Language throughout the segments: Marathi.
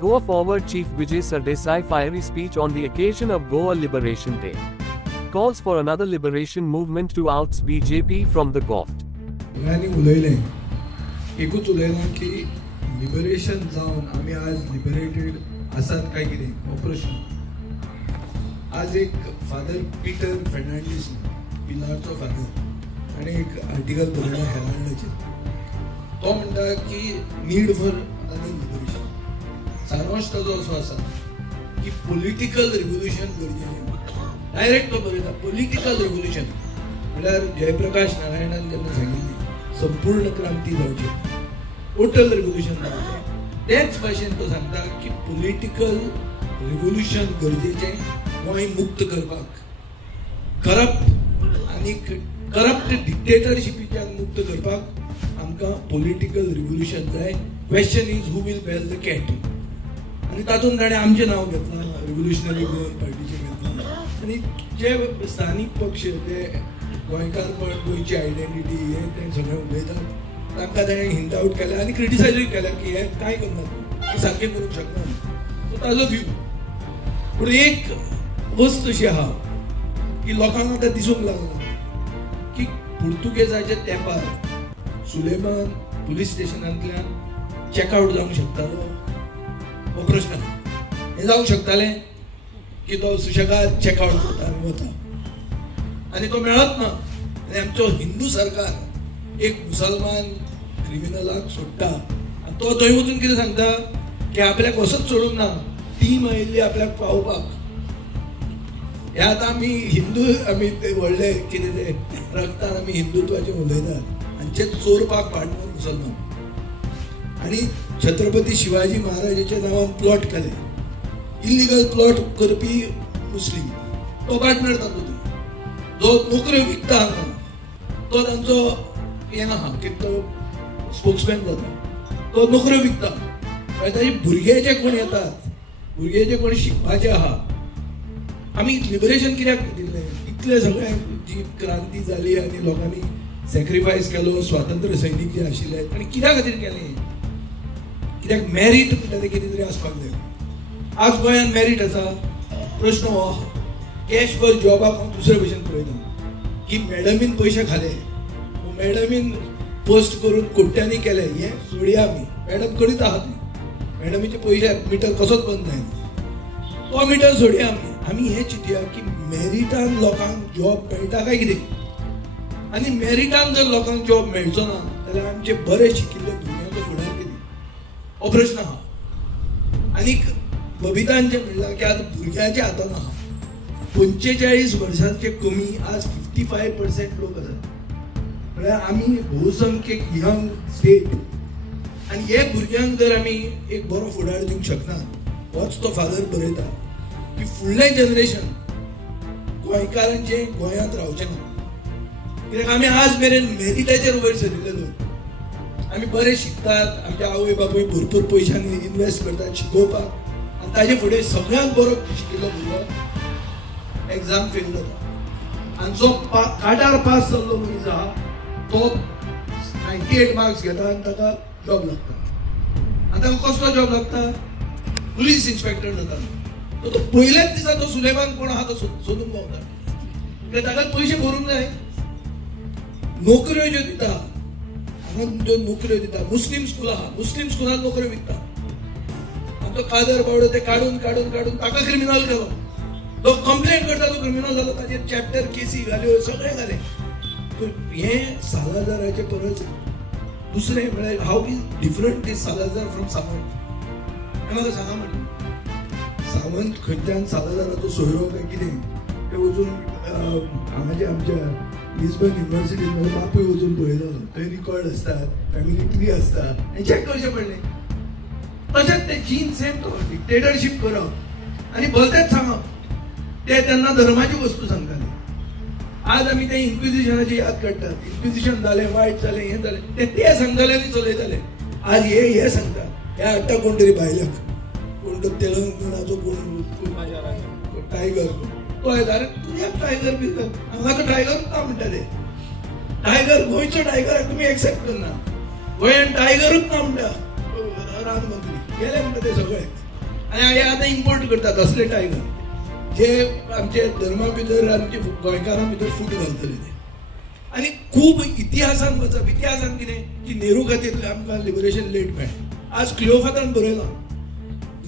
Goa Forward Chief Vijay Sardesai fiery speech on the occasion of Goa Liberation Day. Calls for another liberation movement to oust BJP from the GOFT. सगळ्यांनी उलयलें एकूच उलयना की लिबरेशन जावन आमी आज लिबरेटेड आसात काय कितें हो प्रश्न. आज एक फादर पीटर फेर्नांडीस पिलारचो फादर ताणें एक आर्टिकल बरयला हेराल्डाचेर. तो म्हणटा की नीड फॉर अनदर लिबरेशन. सारांश ताजो असो आसा की पॉलिटिकल रिव्होल्युशन गरजेचें. डायरेक्ट तो बरयता पॉलिटिकल रिव्होल्युशन म्हळ्यार जयप्रकाश नारायणान जेन्ना सांगिल्ली संपूर्ण क्रांती जावची, टोटल रिव्होल्युशन जावचें, तेच भाशेन तो सांगता की पॉलिटिकल रिव्होल्युशन गरजेचें गोंय मुक्त करपाक. करप्ट डिक्टेटरशिपीच्यान मुक्त करपाक आमकां पॉलिटिकल रिव्होल्युशन जाय. Question is who will bell the cat. आनी तातूंत ताणें आमचें नांव घेतलां, रिव्होल्युशनरी गोवन पार्टीचें घेतलां. आनी जे स्थानीक पक्ष जे गोंयकारपण, गोंयची आयडेंटिटी हे ते सगळें उलयतात तांकां ताणें हिंट आउट केलें आनी क्रिटिसायजूय केलें की हे कांय करनात, सारकें करूंक शकना. सो ताजो व्यू. पूण एक वस्त अशी आहा की लोकांक आतां दिसूंक लागला की पुर्तुगेजाच्या तेंपार सुलेमान पुलीस स्टेशनांतल्यान चॅकआउट जावंक शकतालो हो प्रश्न. हें जावंक शकतालें की तो सुशेगाद चॅकआउट करता आनी वता आनी तो मेळत ना. आनी आमचो हिंदू सरकार एक मुसलमान क्रिमिनलाक सोडटा आनी तो थंय वचून कितें सांगता की आपल्याक वचत सोडूंक ना, टीम आयिल्ली आपल्याक पावोवपाक. हे आतां आमी हिंदू आमी ते व्हडले कितें ते रक्तान आमी हिंदुत्वाचें उलयतात आनी ते चोरपाक पाडनात मुसलमान. आनी छत्रपती शिवाजी महाराजाच्या नांवान प्लॉट केले, इल्लिगल प्लॉट करपी मुस्लीम. तो पार्टनर तातूंत जो नोकऱ्यो विकता हांगा तो तांचो हें आहा की तो स्पोक्समॅन जाता, तो नोकऱ्यो विकता. ताचे भुरगे जे कोण येतात, भुरगे जे कोण शिकपाचे आहा, आमी लिबरेशन कित्याक दिल्लें? इतले सगळें जी क्रांती जाली आनी लोकांनी सॅक्रिफायस केलो, स्वातंत्र्य सैनीक जे आशिल्ले आनी कित्या खातीर केलें? कित्याक मॅरीट म्हणटा तें कितें तरी आसपाक जाय. आज गोंयांत मॅरीट आसा? प्रश्न हो आहा. कॅश फॉर जॉबाक हांव दुसरे भशेन पळयता की मॅडमीन पयशे खाले, मॅडमीन पोस्ट करून कोट्यांनी केले, हें सोडया आमी. मॅडम करीत आहा ती, मॅडमीचे पयशे मिटर कसोच बंद जायना, तो मिटर सोडया आमी. आमी हें चिंतया की मॅरिटान लोकांक जॉब मेळटा काय कितें? आनी मॅरिटान जर लोकांक जॉब मेळचो ना जाल्यार आमचे बरे शिकिल्ले भुरग्यांचो फुडार कितें हो प्रश्न आहा. आनीक बबितान जें म्हणलां की आतां भुरग्यांच्या हातान आहा. 45 वर्सांचे कमी आज 55% लोक आसात. म्हळ्यार आमी बहुसंख्यक यंग स्टेट आनी हे भुरग्यांक जर आमी एक बरो फुडार दिवंक शकना, होच तो फादर बरयता की फुडलें जनरेशन गोंयकारांचें गोंयांत रावचें ना. कित्याक आमी आज मेरेन मॅरिटाचेर वयर सरिल्ले लोक. आमी बरें शिकतात, आमचे आवय बापूय भरपूर पयशांनी इन्वेस्ट करतात शिकोवपाक आनी ताजे फुडें सगळ्यांत बरो शिकिल्लो भुरगो एग्जाम फेल जाता आनी जो काटार पास जाल्लो मनीस आहा तो 98 मार्क्स घेता आनी ताका जॉब लागता. आनी ताका कसलो जॉब लागता? पुलीस इन्स्पेक्टर जाता. तो पयल्याच दिसा तो सुलेमान कोण आहा तो सोदूंक पावता. कित्याक ताका पयशे भरूंक जाय. नोकऱ्यो ज्यो दिता, हांगा ज्यो नोकऱ्यो दिता, मुस्लीम स्कूल आहा, मुस्लीम स्कुलान नोकऱ्यो विकता. आमचो कादर बावडो ते काडून काडून काडून ताका क्रिमिनल केलो. तो कंप्लेंट करता तो क्रिमिनल जालो, ताचेर चॅप्टर केसी घाल्यो, सगळें घालें. हें सालाजाराचे परस दुसरें म्हळ्यार हाव is different is Salazar from Sawant. हें म्हाका सांगा म्हणटा. सावंत खंयच्यान सालाजाराचो सोयरो काय कितें तें वचून हांगा जे आमच्या लिस्बन युनिवर्सिटीन म्हजो बापूय वचून पळयलो. थंय रिकॉर्ड आसतात, फॅमिली ट्री आसता, हें चॅक करचें पडलें. तशेंच तें जीन सेम तो डिक्टेटरशीप करप आनी भलतेंच सांगप. ते तेन्ना धर्माची वस्तू सांगताले. आज आमी ते इन्क्विजिशनाची याद काडटात. इन्क्विजिशन जालें, वायट जालें, हें जालें, ते सांगताल्यांनी चलयताले. आज हे सांगतात, हे हाडटा कोण तरी भायल्याक, कोण तो तेलंगणाचो कोण टायगर तो येता. अरे तुज्याक टायगर भितर हांगा तो टायगरूच ना म्हणटा ते. टायगर गोंयचो टायगराक तुमी एक्सेप्ट करना. गोंयान टायगरूच ना म्हणटा रान मंत्री. गेले म्हणटा ते सगळे. आनी हे आतां इम्पोर्ट करतात असले टायगर जे आमचे धर्मा भितर आमचे गोंयकारां भितर फूट घालतले ते. आनी खूब इतिहासान वचप, इतिहासान कितें की नेहरू खातीर आमकां लिबरेशन लेट मेळ्ळें. आज क्लिओफात्रान बरयलां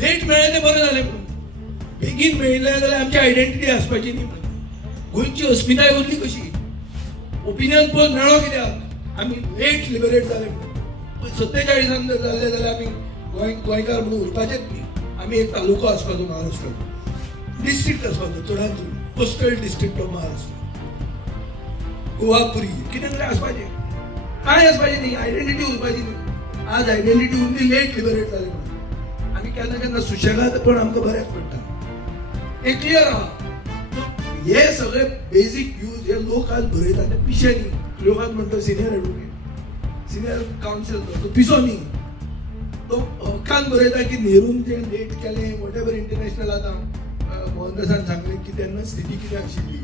लेट मेळ्ळें तें बरें जालें म्हणून. बेगीन मेळिल्लें जाल्यार आमची आयडेंटिटी आसपाची न्ही म्हणून. गोंयची अस्मिताय उरली कशी? ओपिनियन पोल मेळ्ळो कित्याक? आमी लेट लिबरेट जाले म्हणून. 47 जर जाल्ले जाल्यार आमी गोंयकार म्हणून उरपाचेच न्ही. आमी एक तालुको आसपाचो महाराष्ट्रांत, डिस्ट्रिक्ट आसपाचो, चडांत चड coastal district of Maharashtra, Govapuri कितें तरी आसपाचें. कांय आसपाचें न्ही, आयडेंटिटी उरपाची न्ही. आज आयडेंटिटी उरली लेट लिबरेट जाले म्हणून. आमी केन्ना केन्ना सुशेगाद पण आमकां बऱ्याक पडटा. हे क्लियर आहा. हे सगळे बेजीक व्ह्यूज हे लोक आज बरयतात ते पिशे न्ही. लोकांक म्हणटा सिनियर एडवोकेट, सिनियर काउन्सिल, तो पिसो न्ही. तो हक्कान बरयता की नेरून जे लेट केलें वॉट एवर इंटरनॅशनल आतां मोहनदासान सांगलें की तेन्ना स्थिती कितें आशिल्ली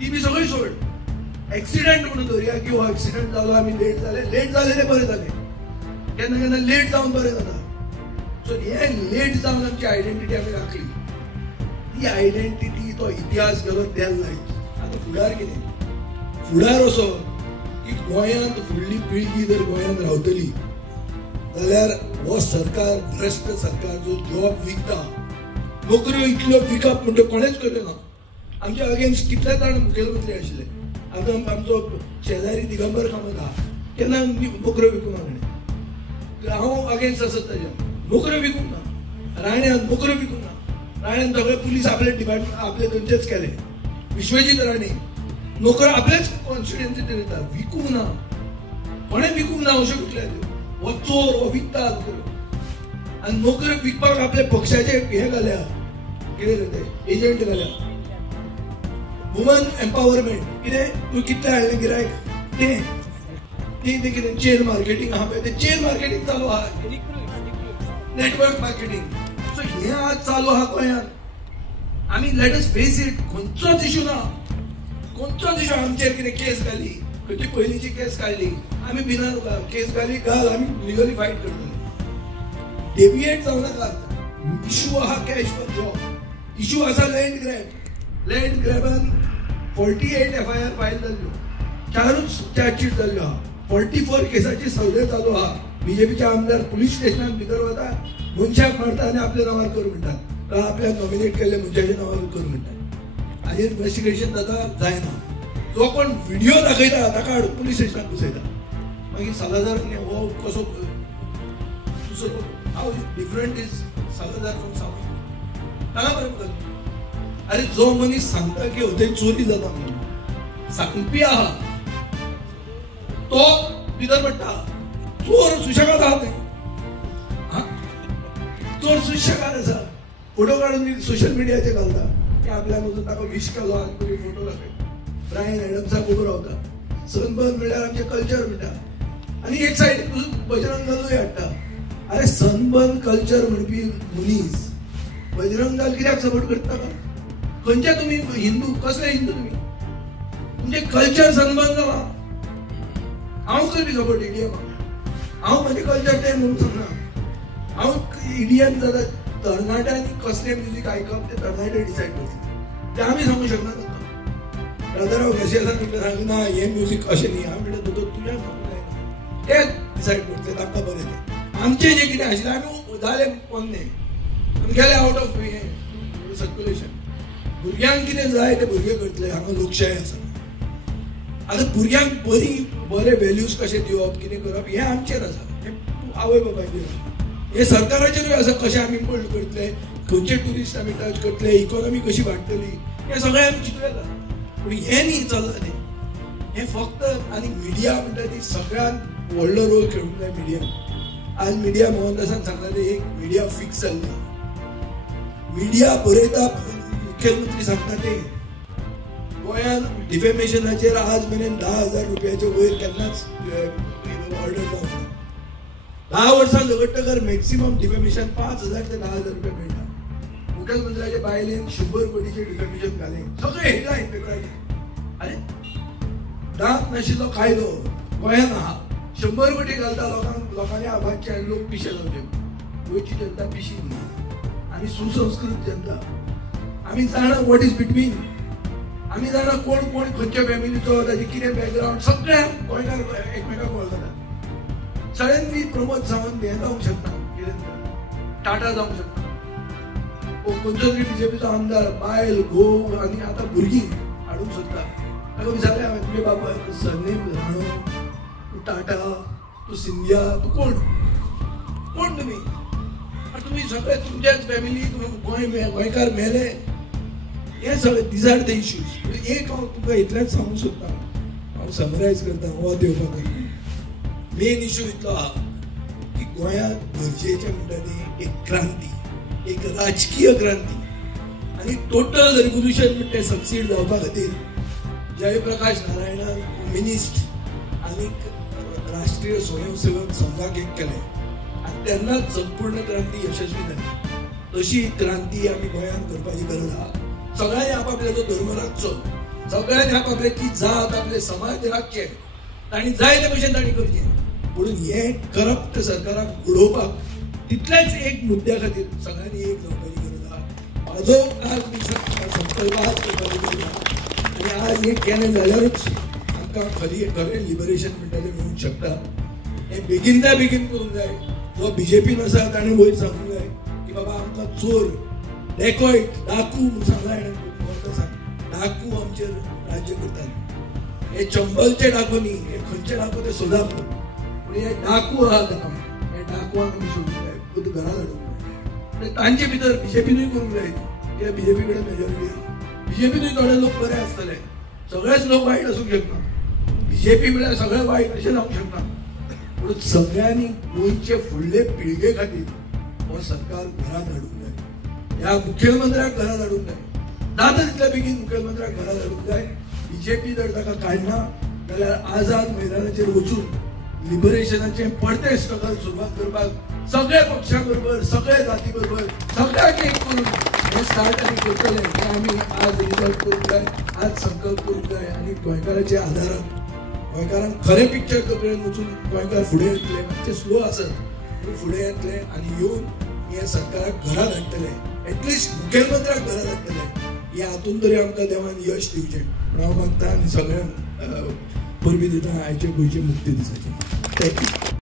ती बी सगळी सोड. एक्सिडंट म्हणून धरया की हो एक्सिडंट जालो आमी लेट जाले ते बरें जालें. केन्ना केन्ना लेट जावन बरें जाता. सो हे लेट जावन आमची आयडेंटिटी आमी राखली. ती आयडेंटिटी तो इतिहास गेलो तेल लायक. आतां फुडार कितें? फुडार असो की गोंयांत फुडली पिळगी जर गोंयांत रावतली जाल्यार हो सरकार, भ्रश्ट सरकार जो जॉब विकता, नोकऱ्यो इतल्यो विकप म्हणटा कोणेच करिना. आमच्या अगेन्स्ट कितले जाण मुखेलमंत्री आशिल्ले. आतां आमचो शेजारी दिगंबर कामत आहा, केन्ना नोकऱ्यो विकूंक ना. हांव अगेन्स्ट आसत ताज्या. नोकऱ्यो विकूंक ना. राण्यान नोकऱ्यो विकूंक ना. राण्यान सगळे पुलीस आपले डिपार्टमेंट आपले थंयचेच केले. विश्वजीत राणे नोकर आपलेच कॉन्स्टिट्युएन्सीत दिता, विकूंक ना. कोणें विकूंक ना अशें विकले. हो चोर हो विकता नोकऱ्यो. आनी नोकऱ्यो विकपाक आपले पक्षाचे हे घाल्या, कितें ते एजंट घाल्या. वुमन एम्पावरमेंट कितें तूं कितले हाडलें गिरायक तें कितें चेन मार्केटींग आहा पळय, तें चेन मार्केटींग चालू आहा, नेटवर्क मार्केटींग. सो हें आज चालू आहा गोंयांत. आमी लेट अस फेस इट. खंयचोच इशू ना, खंयचोच इशू आमचेर कितें केस घाली, खंयची पयलींची केस काडली, आमी बिना केस घाली घाल, आमी लिगली फायट करतले. डेविएट जावं नाका. इशू आहा कॅश फॉर जॉब. इशू आसा लँड ग्रॅब. लँड ग्रॅबान 48 FIR फायल जाल्ल्यो, 4च चार्जशीट जाल्ल्यो आहा. 44 केसाची सौदे चालू आहा. बीजेपीचे आमदार पुलीस स्टेशनात भितर वता, मनशाक मारता आनी आपल्या नांवार कर म्हणटात, आपल्याक नॉमिनेट केल्ले मनशाच्या नांवार कर म्हणटात. हाजेर इन्व्हेस्टिगेशन जाता जायना. जो कोण व्हिडिओ दाखयता ताका हाडून पुलीस स्टेशनात बसयता. मागीर सालाजार हो कसो how different is Salazar from south ताका बरें पडटा. अरे जो मनीस सांगता की थंय चोरी जाता म्हणून सांगपी आहा तो भितर पडटा. चोर सुशेगाद आहा थंय. चोर सुशेगाद आसा. फोटो काडून सोशल मिडियाचेर घालता की आपल्यान वचून ताका विश केलो आनी बरी फोटो दाखय. ब्रायन एडम्साक उबो रावता. सनबर्न म्हणल्यार आमचे कल्चर म्हणटा. आनी एक सायडीक बजरंग दलूय हाडटा. अरे सनबर्न कल्चर म्हणपी मनीस बजरंग दल कित्याक सपोर्ट करता का? खंयचे तुमी हिंदू? कसले हिंदू तुमी? तुमचे कल्चर सनबर्न जाला. हांव करपी सपोर्ट इडियमाक. हांव म्हजे कल्चर तें म्हणून सांगना. हांव इडियन जाता तरणाट्यांनी कसले म्युजीक आयकप ते तरणाटे डिसायड करता. ते आमी सांगूंक शकना. राजाराव घोसाळेन सांगलें ना हे म्युजीक अशें न्ही. हांव म्हणटा तुज्या सांगूंक जायना. ते डिसायड करतले तांकां बरें तें. आमचें जें कितें आशिल्लें आमी जाले पोन्ने गेले आउट ऑफ हें सर्क्युलेशन. भुरग्यांक कितें जाय ते भुरगे करतले. हांगा लोकशाय आसा. आतां भुरग्यांक बरे व्हॅल्यूज कशे दिवप, कितें करप हें आमचेर आसा. हें आवय बाबायचेर आसा. हें सरकाराचेरूय आसा. कशें आमी इम्पोर्ट करतले, खंयचे ट्युरिस्ट आमी टच करतले, इकॉनॉमी कशी वाडटली, हें सगळें आमी चिंतूं येता. पूण हें न्ही चल्लां तें. हें फक्त आनी मिडिया म्हणटा ती सगळ्यांत व्हडलो रोल खेळूंक जाय मिडियान. आज मिडिया मोहनदासान सांगता ते एक मिडिया फिक्स जाल्ली. मिडिया बरयता मुखेलमंत्री सांगता ते. गोंयांत डिफेमेशनाचेर आज मेरेन 10,000 रुपयाचे वयर केन्नाच ऑर्डर जावंक ना. 10 वर्सां झगडटकर मॅक्सिमम डिफेमेशन 5,000 ते 10,000 रुपया मेळटा. मुखेलमंत्र्याचे बायलेन 100 कोटीचे डिफेमेशन घालें. सगळे हेडलायन पेपराचेर. आरे दांत नाशिल्लो कायदो गोंयांत आहा. 100 कोटी घालता लोकांनी आभारचे आनी लोक पिशे जावचे. गोंयची जनता पिशी न्ही. आम्ही सुसंस्कृत जनता. आम्ही जाणा व्हॉट इज बिटवीन. आम्ही जाणा कोण कोण खंयच्या फॅमिलीचो ताजे कितें बॅकग्राऊंड सगळ्या गोंयकार एकमेकाक वळखतात. सडनली प्रमोद सावंत हे जावंक शकता, टाटा जावंक शकता, खंयचो तरी बीजेपीचो आमदार बायल घोव आनी आतां भुरगीं हाडूंक सोदता. ताका विचारलें हांवें तुगे बाबा सरनेम राणो, तूं टाटा, तूं सिंधिया, तूं कोण तुमी? तुम्ही सगळे तुमच्याच फॅमिली गोंयकार मेले. हे सगळे दीज आर द इश्यूज. एक हांव तुमकां इतलेंच सांगूंक सोदतां, हांव समरायज करता वत येवपाक लागले. मेन इश्यू इतलो आहा की गोंयांत गरजेचें म्हणटा ती एक क्रांती, एक राजकीय क्रांती आनी टोटल रिव्होल्युशन म्हणटा तें सक्सीड जावपा खातीर जयप्रकाश नारायणान कम्युनिस्ट आनी राष्ट्रीय स्वयंसेवक संघाक एक केलें आनी तेन्नाच संपूर्ण क्रांती यशस्वी जाली. तशी क्रांती आमी गोंयांत करपाची गरज आहा. सगळ्यांनी आपापल्याचो धर्म राखचो, सगळ्यांनी आपल्याची जात आपले समाज राखचे, तांणी जाय ते भशेन तांणी करचें. पूण हे करप्ट सरकाराक उडोवपाक तितल्याच एक मुद्द्या खातीर सगळ्यांनी एक जावपाची गरज आहा. म्हाजो आज संकल्प आज करपाची गरज आहा. आनी आज हे केलें जाल्यारूच आमकां खरें लिबरेशन म्हणटा तें मेळूंक शकता. हें बेगिनच्या बेगीन करूंक जाय. जो बीजेपीन आसा ताणें वयर सांगूंक जाय की बाबा आमकां चोर, डेकॉयट, डाकू म्हणून सांगला. डाकू आमचेर राज्य करताले. हे चंबलचे डाकू न्ही, हे खंयचे डाकू ते सोदापूर. पूण हे डाकू आहा गांवांत, हे डाकुआंक आमी सोडूंक जाय, खुद घरां हाडूंक जाय. तांचे भितर बीजेपीनूय करूंक जाय. कित्याक बीजेपी कडेन मेजॉरिटी आहा. बीजेपीनूय थोडे लोक बरे आसतले, सगळेच लोक वायट आसूंक शकना. बीजेपी म्हळ्यार सगळे वायट अशें जावंक शकना. पूण सगळ्यांनी गोंयचे फुडले पिळगे खातीर हो सरकार घरांत हाडूंक जाय. ह्या मुखेलमंत्र्याक घरांत हाडूंक जाय. जाता तितल्या बेगीन मुखेलमंत्र्याक घरांत हाडूंक जाय. बीजेपी जर ताका काडना जाल्यार आझाद मैदानाचेर वचून लिबरेशनाचे परते स्ट्रगल सुरवात करपाक सगळे पक्षा बरोबर, सगळे जाती बरोबर, सगळ्यांक एक करून हे स्टार्ट आमी करतले. हे आमी आज रिजल्ट करूंक जाय, आज संकल्प करूंक जाय आनी गोंयकाराच्या आदारान गोंयकारांक खरें पिक्चर कडेन वचून गोंयकार फुडें येतले. मातशे स्लो आसत पूण फुडें येतले आनी येवन हे सरकाराक घरांत हाडटले. एटलिस्ट मुखेलमंत्र्याक घरांत हाडटले. हे हातून तरी आमकां देवान यश दिवचें म्हण हांव मागता आनी सगळ्यांक परबी दिता आयचे गोंयचे मुक्ती दिसाची. थँक्यू.